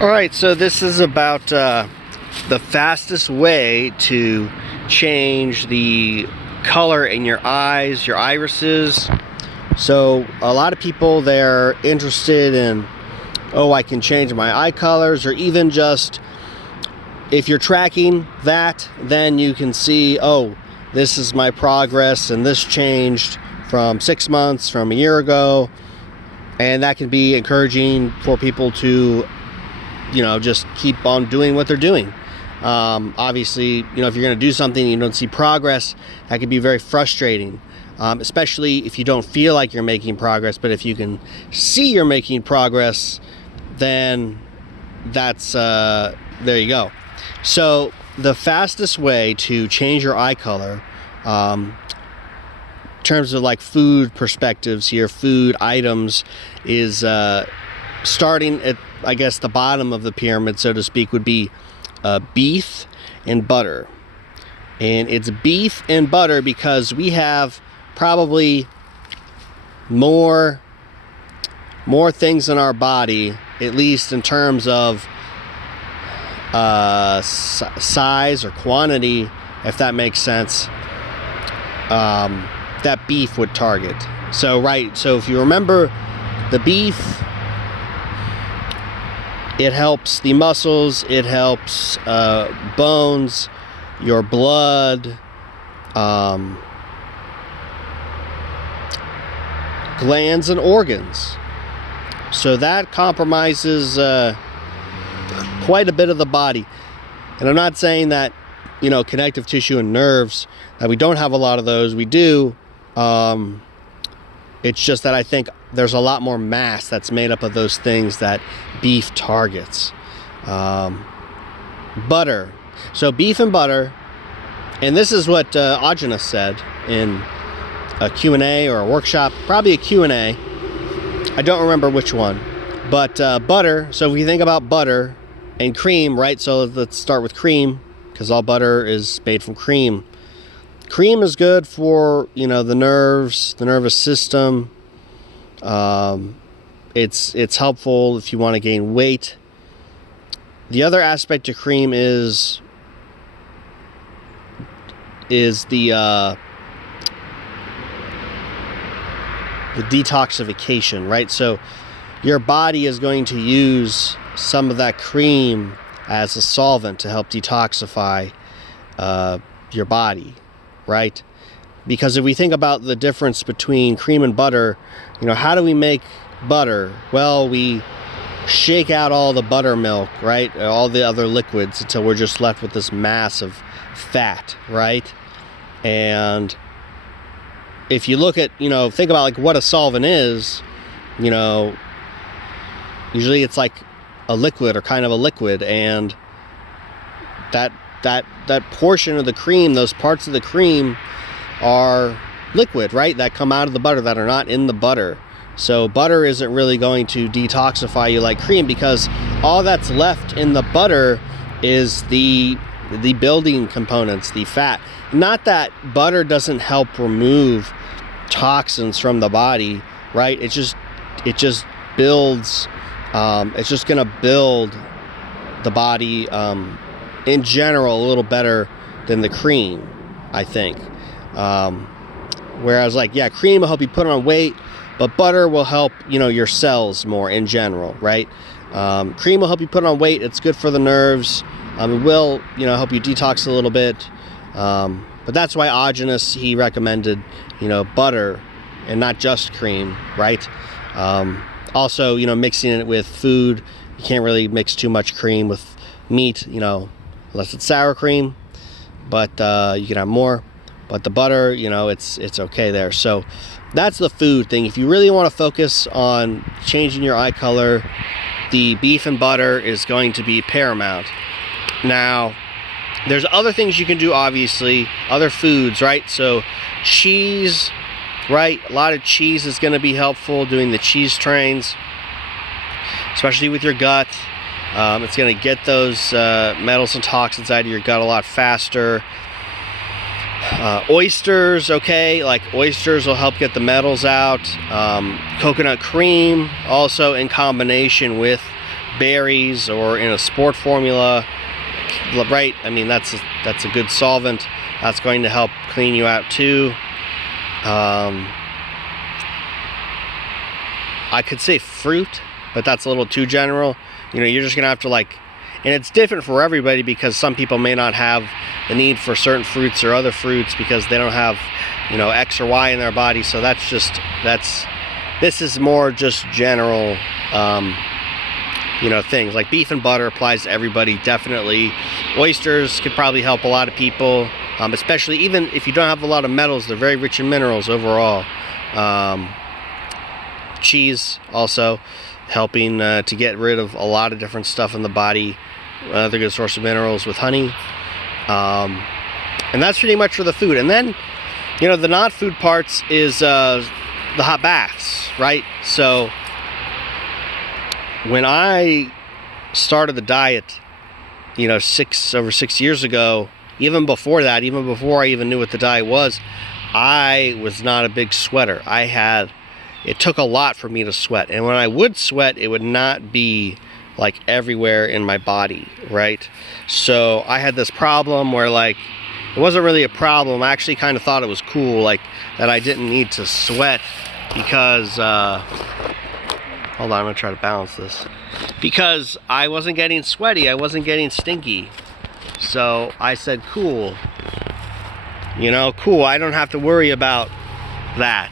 All right, so this is about the fastest way to change the color in your eyes, your irises. So a lot of people, they're interested in, oh, I can change my eye colors, or even just if you're tracking that, then you can see, oh, this is my progress and this changed from 6 months, from a year ago. And that can be encouraging for people to, just keep on doing what they're doing. Obviously, if you're going to do something and you don't see progress, that can be very frustrating, especially if you don't feel like you're making progress. But if you can see you're making progress, then that's, there you go. So the fastest way to change your eye color, in terms of like food perspectives here, food items, is starting at, I guess, the bottom of the pyramid, so to speak, would be beef and butter. And it's beef and butter because we have probably more things in our body, at least in terms of size or quantity, if that makes sense, that beef would target. So if you remember, the beef, it helps the muscles, it helps bones, your blood, glands and organs. So that compromises quite a bit of the body. And I'm not saying that, connective tissue and nerves, that we don't have a lot of those. We do. It's just that I think there's a lot more mass that's made up of those things that beef targets. Butter. So beef and butter, and this is what Aujana said in a Q&A or a workshop, probably a Q&A. I don't remember which one. But butter, so if you think about butter and cream, right? So let's start with cream, because all butter is made from cream. Cream is good for, the nerves, the nervous system. It's helpful if you want to gain weight. The other aspect of cream is the detoxification, right? So your body is going to use some of that cream as a solvent to help detoxify your body, right? Because if we think about the difference between cream and butter, how do we make butter? Well, we shake out all the buttermilk, right? All the other liquids until we're just left with this mass of fat, right? And if you look at, think about like what a solvent is, usually it's like a liquid or kind of a liquid, and that portion of the cream, those parts of the cream are liquid, right? That come out of the butter, that are not in the butter. So butter isn't really going to detoxify you like cream, because all that's left in the butter is the building components, the fat. Not that butter doesn't help remove toxins from the body, right? It just builds, it's just gonna build the body in general a little better than the cream, I think. Whereas cream will help you put on weight, but butter will help, your cells more in general, right? Cream will help you put on weight. It's good for the nerves. It will, help you detox a little bit. But that's why Aujana, he recommended, butter and not just cream, right? Also, mixing it with food. You can't really mix too much cream with meat, unless it's sour cream, but you can have more. But the butter, it's okay there. So that's the food thing. If you really want to focus on changing your eye color, the beef and butter is going to be paramount. Now, there's other things you can do, obviously, other foods, right? So cheese, right? A lot of cheese is going to be helpful, doing the cheese trains, especially with your gut. It's going to get those metals and toxins out of your gut a lot faster. Oysters, okay, like oysters will help get the metals out. Coconut cream, also in combination with berries or in a sport formula, right? I mean, that's a good solvent. That's going to help clean you out too. I could say fruit, but that's a little too general. You know, you're just gonna have to like, and it's different for everybody because some people may not have the need for certain fruits or other fruits because they don't have, you know, X or Y in their body. So this is more just general, you know, things like beef and butter applies to everybody, definitely. Oysters could probably help a lot of people, especially even if you don't have a lot of metals, they're very rich in minerals overall. Cheese also helping to get rid of a lot of different stuff in the body. Another good source of minerals with honey. And that's pretty much for the food. And then, you know, the non-food parts is the hot baths, right? So when I started the diet, you know, over 6 years ago, even before that, even before I even knew what the diet was, I was not a big sweater. It took a lot for me to sweat. And when I would sweat, it would not be like everywhere in my body, right? So I had this problem where like, it wasn't really a problem. I actually kind of thought it was cool, like that I didn't need to sweat because, hold on, I'm gonna try to balance this. Because I wasn't getting sweaty, I wasn't getting stinky. So I said, cool, you know, cool, I don't have to worry about that.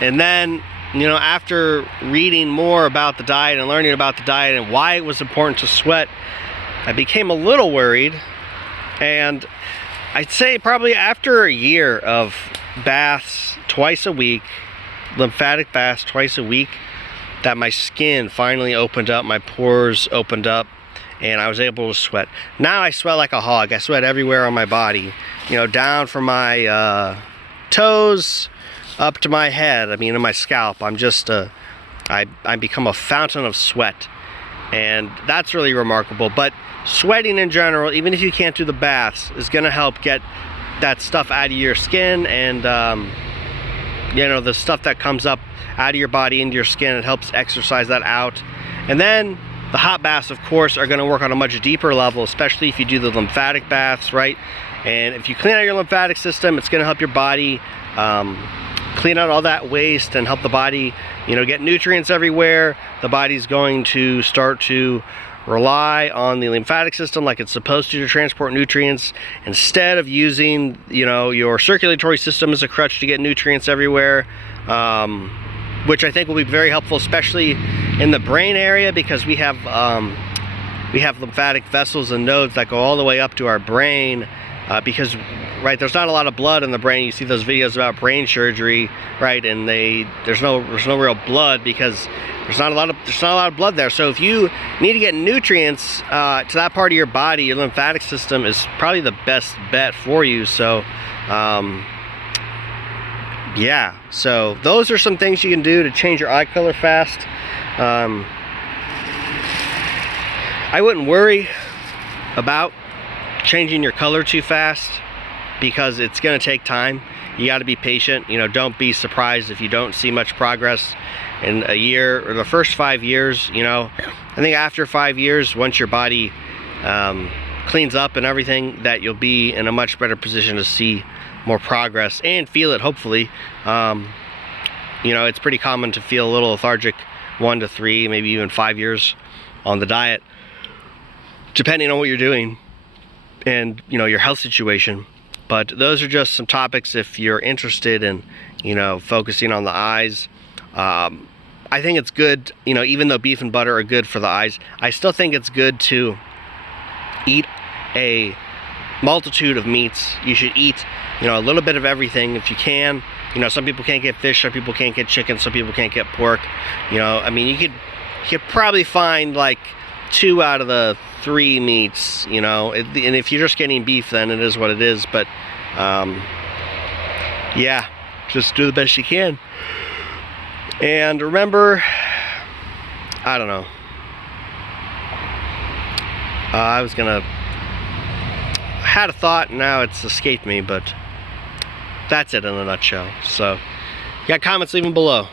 And then, you know, after reading more about the diet and learning about the diet and why it was important to sweat, I became a little worried. And I'd say probably after a year of baths twice a week, lymphatic baths twice a week, that my skin finally opened up, my pores opened up, and I was able to sweat. Now I sweat like a hog. I sweat everywhere on my body, you know, down from my toes up to my head. I mean, in my scalp. I'm just I become a fountain of sweat, and that's really remarkable. But sweating in general, even if you can't do the baths, is going to help get that stuff out of your skin, and you know, the stuff that comes up out of your body into your skin, it helps exercise that out. And then the hot baths, of course, are going to work on a much deeper level, especially if you do the lymphatic baths, right? And if you clean out your lymphatic system, it's going to help your body clean out all that waste and help the body, you know, get nutrients everywhere. The body's going to start to rely on the lymphatic system like it's supposed to transport nutrients, instead of using, you know, your circulatory system as a crutch to get nutrients everywhere, which I think will be very helpful, especially in the brain area, because we have lymphatic vessels and nodes that go all the way up to our brain, because right, there's not a lot of blood in the brain. You see those videos about brain surgery, right? And there's no real blood because there's not a lot of blood there. So if you need to get nutrients to that part of your body, your lymphatic system is probably the best bet for you. So yeah, so those are some things you can do to change your eye color fast. I wouldn't worry about changing your color too fast because it's going to take time. You got to be patient. You know, don't be surprised if you don't see much progress in a year or the first 5 years. You know, I think after 5 years, once your body cleans up and everything, that you'll be in a much better position to see more progress and feel it, hopefully. You know, it's pretty common to feel a little lethargic 1 to 3, maybe even 5 years on the diet, depending on what you're doing and, you know, your health situation. But those are just some topics if you're interested in, you know, focusing on the eyes. I think it's good, you know, even though beef and butter are good for the eyes, I still think it's good to eat a multitude of meats. You should eat, you know, a little bit of everything if you can. You know, some people can't get fish, some people can't get chicken, some people can't get pork. You know, I mean, you could probably find like 2 out of the 3 meats, you know, and if you're just getting beef, then it is what it is. But yeah, just do the best you can. And remember, I don't know, I had a thought, now it's escaped me, but that's it in a nutshell. So, you got comments, leave them below.